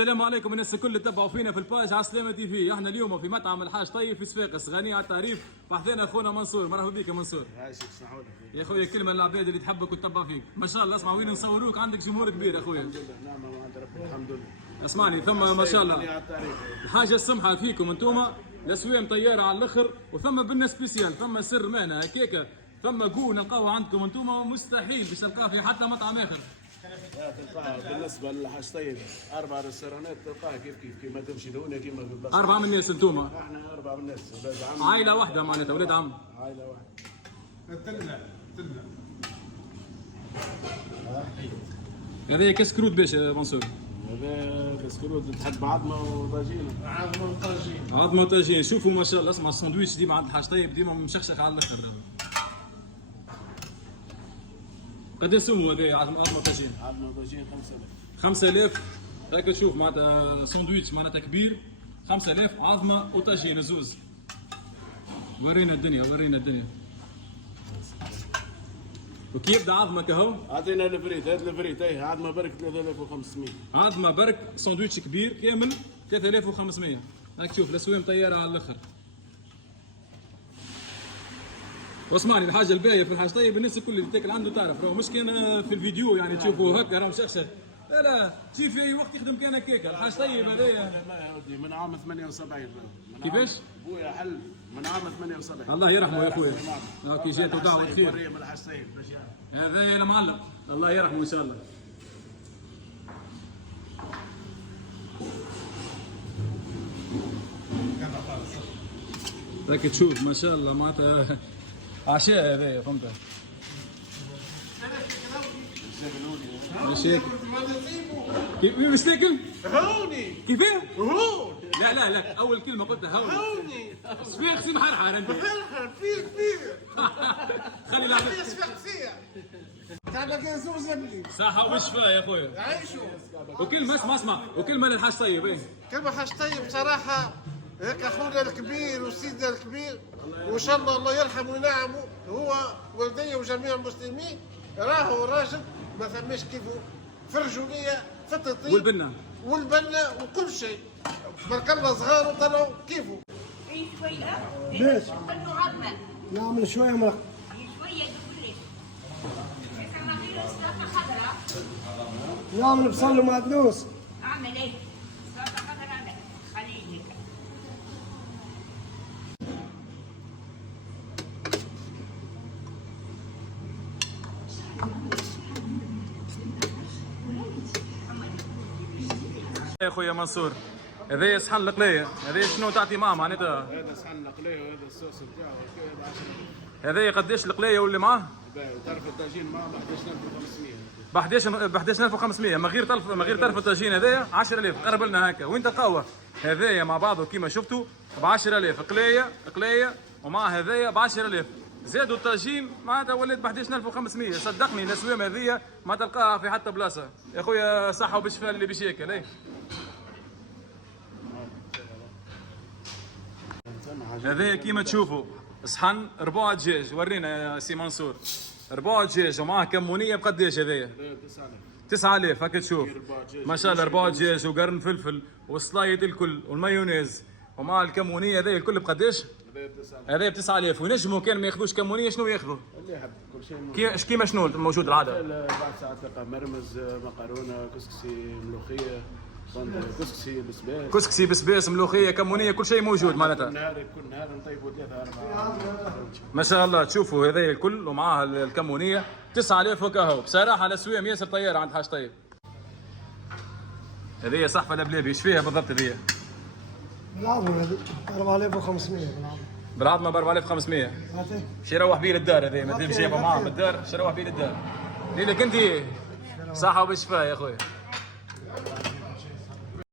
السلام عليكم الناس الكل اللي تبعوا فينا في الباج عسلامة تي في. احنا اليوم في مطعم الحاج طيب في صفاقس، غني على التعريف. بحثنا اخونا منصور، مرحبا بك يا منصور. عايشك سمحوا لي يا خويا كلمه للعباد اللي تحبك وتتبع فيك، ما شاء الله. اسمع وين نصوروك عندك جمهور كبير يا خويا. الحمد لله، نعمة من عند ربي الحمد لله. اسمعني، ثم ما شاء الله الحاجه السمحه فيكم انتم، الاسويه مطيره على الاخر، وثم بنا سبيسيال، ثم سر مانا هكاك، ثم جو نلقاوه عندكم انتم مستحيل باش تلقاه في حتى مطعم اخر. تلقاها بالنسبة للحاج طيب 4 ريستورانات تلقاها كيف كيما تمشي لهنا كيما في البلاصة. 4 من الناس انتم؟ احنا 4 من الناس، ولاد عم. عائله واحده معناتها، ولاد عم. عائلة واحدة. تلنا هذا كسكروت باش يا منصور. هذا كسكروت تحب عظمة وطاجينة. عظمه وطاجين. عظمه طاجين، شوفوا ما شاء الله. اسمع الساندويتش ديما عند الحاج طيب ديما مشخشخ على الاخر. قد يسموا هذا عظمه طاجين؟ عظمة وطاجين 5000. 5000 هاك تشوف معناتها ساندويتش معناتها كبير. 5000 عظمه وطاجين زوز. ورينا الدنيا ورينا الدنيا. وكيف يبدا عظمه كهو؟ اعطينا الفريت، هذا الفريت اي عظمة برك 3500. عظمه برك ساندويتش كبير كامل 3500. هاك تشوف الاسويه مطيره على الاخر. واسمعني الحاجه الباهيه في الحاج طيب، الناس الكل اللي تاكل عنده تعرف، راهو مش كان في الفيديو يعني تشوفوا هكا راه مشخشخ. لا لا، تجي في اي وقت يخدم كان هكاك الحاج طيب هذايا. لا يا ودي من عام 78. كيفاش؟ ابويا حل من عام 78. الله يرحمه يا خويا. كي جاته دعوه خير. مريم الحاج طيب باش يعرف. هذا يا معلم، الله يرحمه ان شاء الله. راك تشوف ما شاء الله معناتها عشاء هذايا، فهمت؟ مشاكل كيف مش تاكل؟ هوني كيفاه؟ هون لا لا لا، اول كلمه قلتها هوني. هوني صفيق محرحر انت. كبير كبير خلي العباد يسفق فيها تعال كان زوز لبلي صحه وشفاء يا خويا. عيشوا وكلمه اسمع وكلمه للحاج طيب. ايه كلمة حاج طيب بصراحة، هيك أخونا الكبير وسيدنا الكبير، وإن شاء الله الله يرحمه وينعمه هو والديه وجميع المسلمين. راهو راجل ما فماش كيفه في الرجولية في التطيب والبنة وكل شيء. تبارك الله صغار وطلعوا كيفه. في شوية ليش؟ كله عظمة نعمل شوية مرق. في شوية دبلة هيك غير سلطة خضراء. نعمل بصل ومعدنوس. أعمل إيه؟ سلطة خضراء خليه هيك. يا خويا منصور، هذا صحن القلايه، هذا شنو تعطي معاه معناتها؟ هذا صحن القلايه وهذا الصوص بتاعه هذا 10. هذا قداش القلايه واللي معاه؟ وطرف الطاجين معه ب 11500. ب 11500 من غير طرف الطاجين هذايا 10000. قرب لنا هكا وين تلقاوه؟ هذايا مع بعضه كيما شفتوا ب 10000 قلايه ومع هذايا ب 10000. زادوا الطاجين معناتها ولات ب 11500. صدقني الاسوام هذيا ما تلقاها في حتى بلاصه. يا خويا صحه وبشفاء اللي باش ياكل. اي هذايا كيما تشوفوا صحن ربوع دجاج. ورينا يا سي منصور. ربوع دجاج ومعاه كمونيه بقداش هذايا؟ 9000 هكا تشوف ما شاء الله. ربوع دجاج وقرن فلفل والسلايد الكل والمايونيز ومع الكمونيه هذايا الكل بقداش؟ هذايا ب 9000. ونجموا كان ما ياخذوش كمونيه شنو ياخذوا؟ اللي يحب كل شيء موجود. كيما شنو موجود العاده؟ بعد ساعات تلقى مرمز، مقارونه، كسكسي، ملوخيه، كسكسي بسباس. كسكسي بسباس ملوخيه كمونيه كل شيء موجود معناتها. كل نهار نطيبوا 3 4. ما شاء الله تشوفوا هذايا الكل ومعاه الكمونيه 9000 وكهو. بصراحه الاسوام ياسر طياره عند حاج طيب. هذيا صحفه لبلابي ايش فيها بالضبط هذيا؟ بالعظمة هذي 4500 بالعظمة. بالعظمه ب 4500. هاتي. شي روح بيه للدار هذي ما تمشي جايبها معاه من الدار. شي روح بيه للدار. ليلك انت صحه وبشفاء يا اخوي.